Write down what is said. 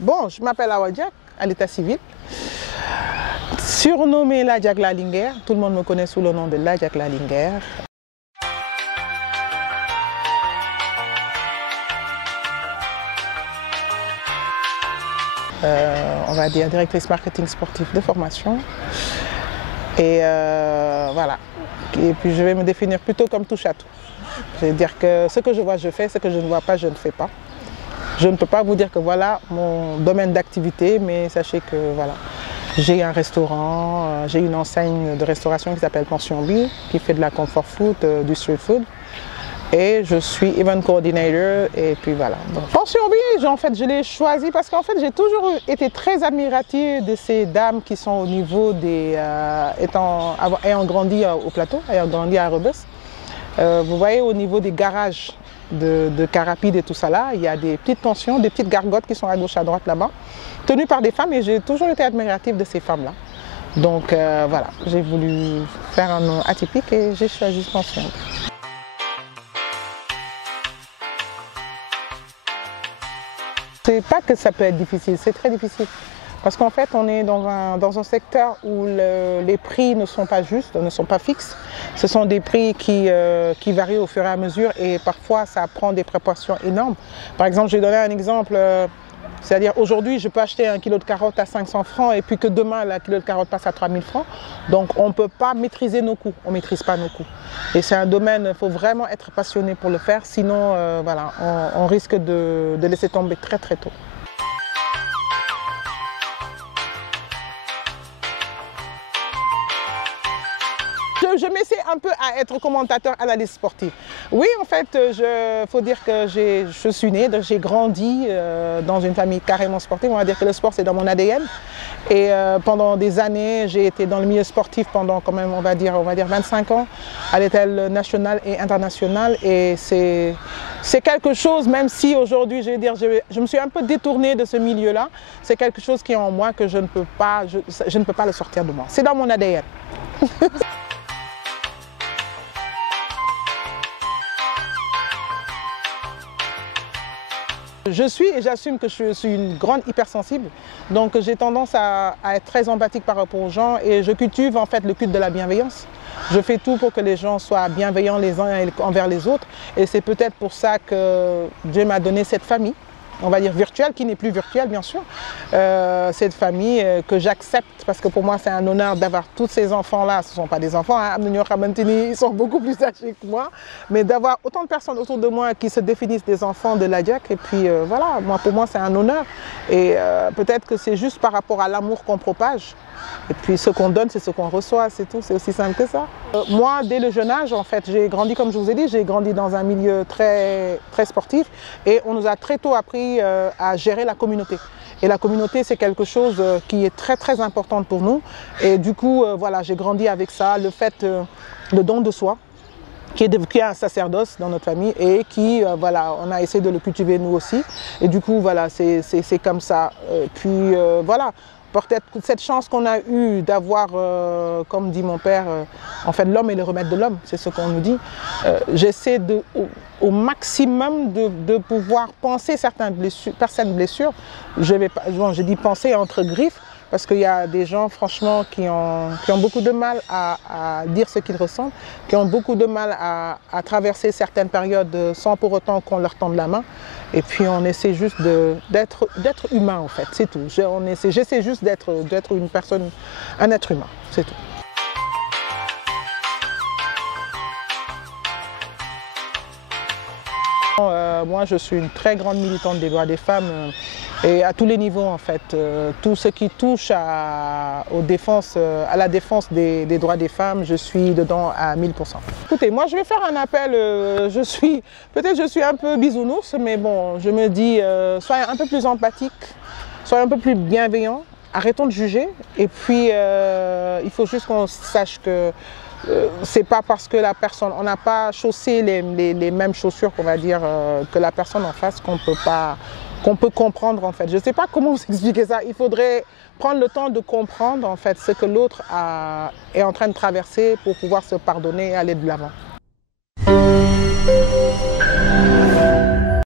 Bon, je m'appelle Awa Diack à l'état civil. Surnommée La Diack La Linguère, tout le monde me connaît sous le nom de La Diack La Linguère. On va dire directrice marketing sportif de formation. Et voilà. Et puis je vais me définir plutôt comme touche à tout. Je vais dire que ce que je vois, je fais, ce que je ne vois pas, je ne fais pas. Je ne peux pas vous dire que voilà mon domaine d'activité, mais sachez que voilà, j'ai un restaurant, j'ai une enseigne de restauration qui s'appelle Pension B, qui fait de la comfort food, du street food. Et je suis event coordinator et puis voilà. Donc, Pension B, en fait, je l'ai choisi parce qu'en fait, j'ai toujours été très admirative de ces dames qui sont au niveau des... ayant grandi au plateau, ayant grandi à Rebeuss. Vous voyez au niveau des garages de car rapide et tout ça là, il y a des petites pensions, des petites gargotes qui sont à gauche à droite là-bas, tenues par des femmes et j'ai toujours été admirative de ces femmes-là. Donc voilà, j'ai voulu faire un nom atypique et j'ai choisi Pension B. C'est pas que ça peut être difficile, c'est très difficile. Parce qu'en fait, on est dans un secteur où les prix ne sont pas justes, ne sont pas fixes. Ce sont des prix qui varient au fur et à mesure et parfois ça prend des proportions énormes. Par exemple, je vais donner un exemple, c'est-à-dire aujourd'hui, je peux acheter un kilo de carottes à 500 francs et puis que demain, le kilo de carottes passe à 3000 francs. Donc on ne peut pas maîtriser nos coûts, on ne maîtrise pas nos coûts. Et c'est un domaine, il faut vraiment être passionné pour le faire, sinon voilà, on risque de laisser tomber très très tôt. Je m'essaie un peu à être commentateur analyste sportif. Oui, en fait, faut dire que je suis née, j'ai grandi dans une famille carrément sportive. On va dire que le sport, c'est dans mon ADN. Et pendant des années, j'ai été dans le milieu sportif pendant quand même, on va dire 25 ans, à l'échelle nationale et internationale. Et c'est quelque chose, même si aujourd'hui, je vais dire, je me suis un peu détournée de ce milieu-là, c'est quelque chose qui est en moi que je ne peux pas le sortir de moi. C'est dans mon ADN. Je suis et j'assume que je suis une grande hypersensible, donc j'ai tendance à être très empathique par rapport aux gens et je cultive en fait le culte de la bienveillance. Je fais tout pour que les gens soient bienveillants les uns envers les autres et c'est peut-être pour ça que Dieu m'a donné cette famille, on va dire virtuelle, qui n'est plus virtuelle bien sûr, cette famille que j'accepte parce que pour moi c'est un honneur d'avoir tous ces enfants-là. Ce ne sont pas des enfants, hein, ils sont beaucoup plus âgés que moi, mais d'avoir autant de personnes autour de moi qui se définissent des enfants de La Diack et puis voilà, pour moi c'est un honneur et peut-être que c'est juste par rapport à l'amour qu'on propage. Et puis ce qu'on donne, c'est ce qu'on reçoit, c'est tout, c'est aussi simple que ça. Moi, dès le jeune âge, en fait, j'ai grandi, comme je vous ai dit, j'ai grandi dans un milieu très sportif et on nous a très tôt appris à gérer la communauté. Et la communauté, c'est quelque chose qui est très important pour nous. Et du coup, voilà, j'ai grandi avec ça, le don de soi, qui est un sacerdoce dans notre famille et qui, voilà, on a essayé de le cultiver nous aussi. Et du coup, voilà, c'est comme ça. Puis, voilà. Peut-être cette chance qu'on a eue d'avoir, comme dit mon père, en fait l'homme est le remède de l'homme, c'est ce qu'on nous dit. J'essaie au maximum de pouvoir penser certaines blessures. Je dis penser entre griffes, parce qu'il y a des gens franchement qui ont beaucoup de mal à dire ce qu'ils ressentent, qui ont beaucoup de mal à traverser certaines périodes sans pour autant qu'on leur tende la main. Et puis on essaie juste d'être humain en fait, c'est tout. J'essaie juste d'être une personne, un être humain, c'est tout. Moi je suis une très grande militante des droits des femmes et à tous les niveaux en fait. Tout ce qui touche à la défense des droits des femmes, je suis dedans à 1000%. Écoutez, moi je vais faire un appel, peut-être je suis un peu bisounours, mais bon, je me dis, soyez un peu plus empathique, soyez un peu plus bienveillant, arrêtons de juger et puis il faut juste qu'on sache que c'est pas parce que la personne, on n'a pas chaussé les mêmes chaussures qu'on va dire que la personne en face qu'on peut comprendre en fait. Je ne sais pas comment vous expliquer ça. Il faudrait prendre le temps de comprendre en fait ce que l'autre est en train de traverser pour pouvoir se pardonner et aller de l'avant.